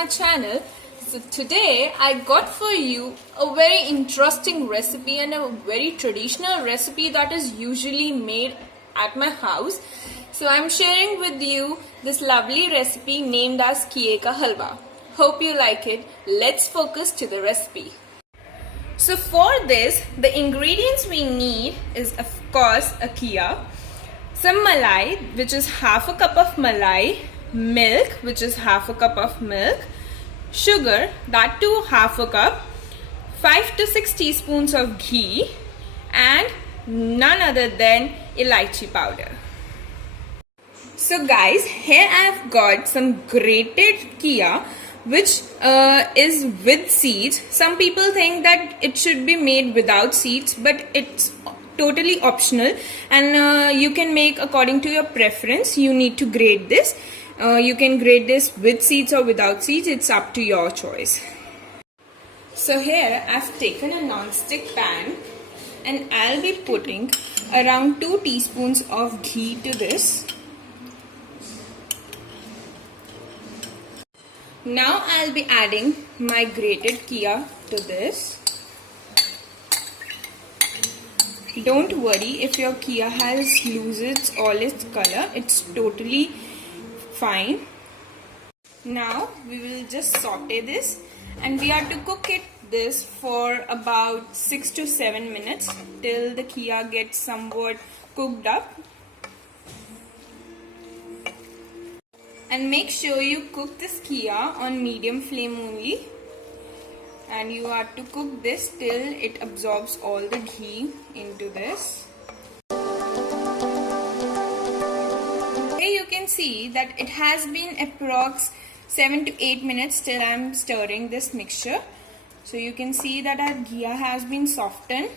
my channel. So today I got for you a very interesting recipe and a very traditional recipe that is usually made at my house. So I'm sharing with you this lovely recipe named as ghiye ka halwa. Hope you like it. Let's focus to the recipe. So for this, the ingredients we need is of course a ghiye, some malai, which is half a cup of malai, milk, which is half a cup of milk, sugar, that too half a cup, 5 to 6 teaspoons of ghee, and none other than elaichi powder. So guys, here I have got some grated ghiye which is with seeds. Some people think that it should be made without seeds, but it's totally optional and you can make according to your preference. You need to grate this. You can grate this with seeds or without seeds. It's up to your choice. So here I've taken a non-stick pan and I'll be putting around 2 teaspoons of ghee to this. Now I'll be adding my grated ghiye to this. Don't worry if your ghiye has loses all its color, it's totally fine. Now we will just saute this and we are to cook this for about 6 to 7 minutes till the ghiye gets somewhat cooked up. And make sure you cook this ghiye on medium flame only. And you have to cook this till it absorbs all the ghee into this. Here you can see that it has been approx 7 to 8 minutes till I am stirring this mixture. So you can see that our ghiye has been softened.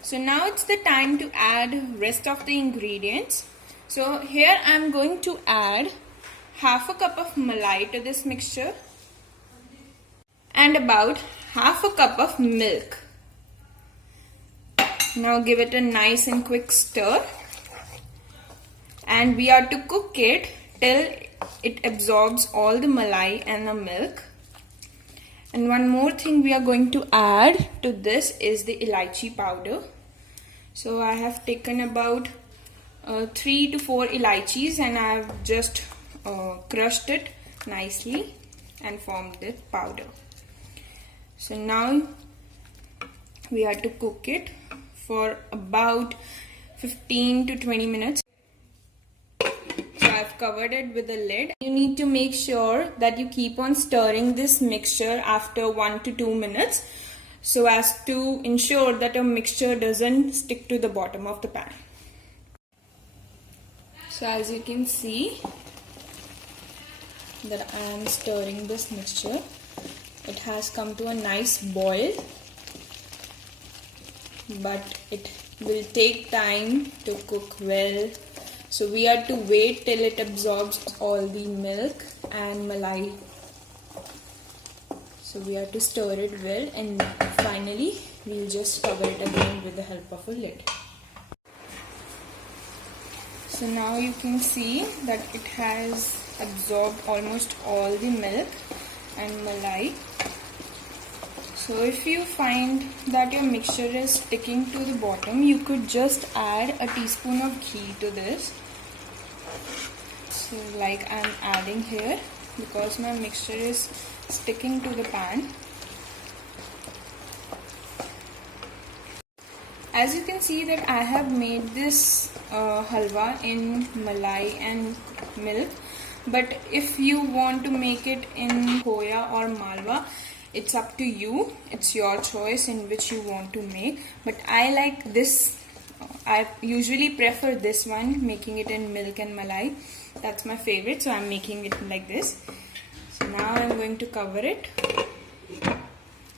So now it's the time to add rest of the ingredients. So here I am going to add half a cup of malai to this mixture and about half a cup of milk. Now give it a nice and quick stir and we are to cook it till it absorbs all the malai and the milk. And one more thing we are going to add to this is the elaichi powder. So I have taken about 3 to 4 elaichis and I have just crushed it nicely and formed the powder. So now we have to cook it for about 15 to 20 minutes. So I've covered it with a lid. You need to make sure that you keep on stirring this mixture after 1 to 2 minutes so as to ensure that your mixture doesn't stick to the bottom of the pan. So as you can see that I am stirring this mixture. It has come to a nice boil, but it will take time to cook well. So we are to wait till it absorbs all the milk and malai. So we are to stir it well and finally we will just cover it again with the help of a lid. So now you can see that it has absorbed almost all the milk and malai. So if you find that your mixture is sticking to the bottom, you could just add a teaspoon of ghee to this. So like I am adding here because my mixture is sticking to the pan. As you can see that I have made this halwa in malai and milk. But if you want to make it in khoya or malwa, it's up to you. It's your choice in which you want to make. But I like this. I usually prefer this one, making it in milk and malai. That's my favorite, so I'm making it like this. So now I'm going to cover it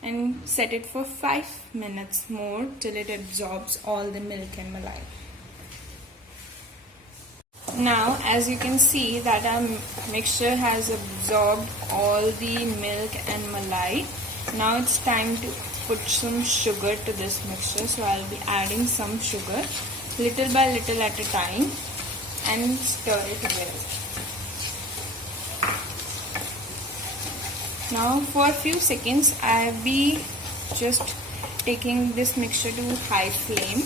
and set it for 5 minutes more till it absorbs all the milk and malai. Now as you can see that our mixture has absorbed all the milk and malai. Now it's time to put some sugar to this mixture. So I'll be adding some sugar little by little at a time and stir it well. Now for a few seconds I'll be just taking this mixture to high flame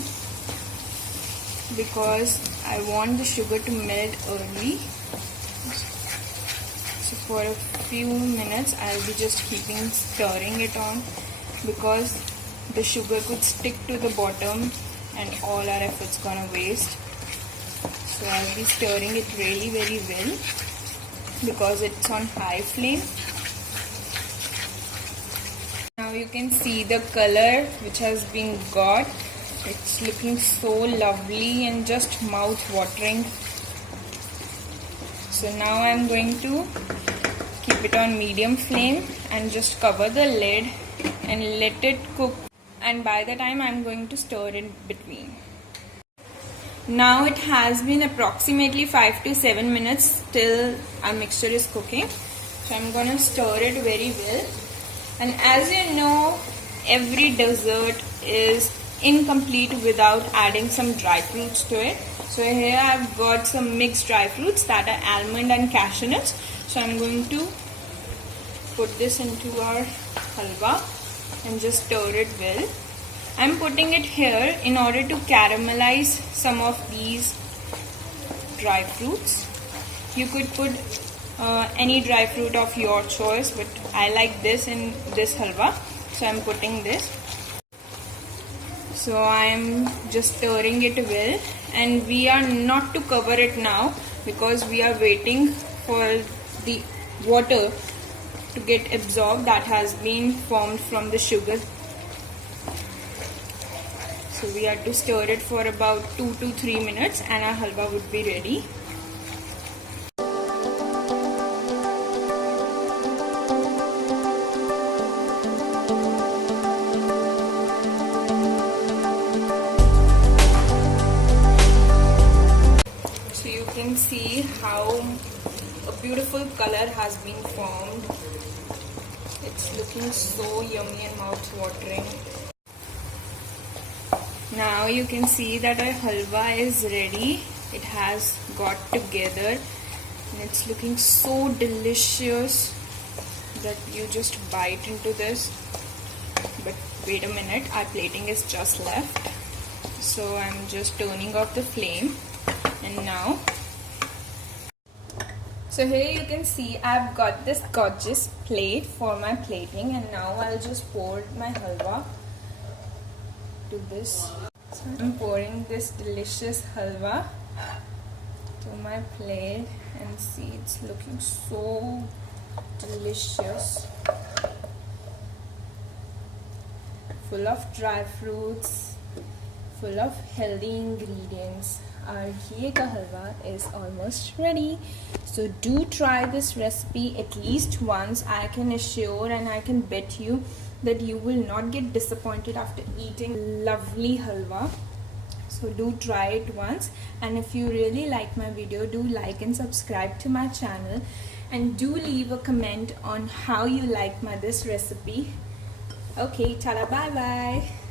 because I want the sugar to melt early. So for a few minutes I'll be just keeping stirring it on because the sugar could stick to the bottom and all our efforts gonna waste. So I'll be stirring it really very well because it's on high flame. Now you can see the color which has been got. It's looking so lovely and just mouth watering. So now I'm going to keep it on medium flame and just cover the lid and let it cook, and by the time I'm going to stir in between. Now it has been approximately 5 to 7 minutes till our mixture is cooking. So I'm gonna stir it very well. And as you know, every dessert is incomplete without adding some dry fruits to it. So here I've got some mixed dry fruits that are almond and cashew nuts. So I'm going to put this into our halwa and just stir it well. I'm putting it here in order to caramelize some of these dry fruits. You could put any dry fruit of your choice, but I like this in this halwa, so I'm putting this. So I'm just stirring it well, and we are not to cover it now because we are waiting for the water to get absorbed that has been formed from the sugar. So we have to stir it for about 2 to 3 minutes and our halwa would be ready. So you can see how a beautiful color has been formed. It's looking so yummy and mouth-watering. Now you can see that our halwa is ready. It has got together and it's looking so delicious that you just bite into this. But wait a minute, our plating is just left. So I'm just turning off the flame, and now. So here you can see I've got this gorgeous plate for my plating, and now I'll just pour my halwa to this. So I'm pouring this delicious halwa to my plate, and see, it's looking so delicious, full of dry fruits, full of healthy ingredients. Our ghiye ka halwa is almost ready. So do try this recipe at least once. I can assure and I can bet you that you will not get disappointed after eating lovely halwa. So do try it once, and if you really like my video, do like and subscribe to my channel, and do leave a comment on how you like this recipe. Okay, tada, bye bye.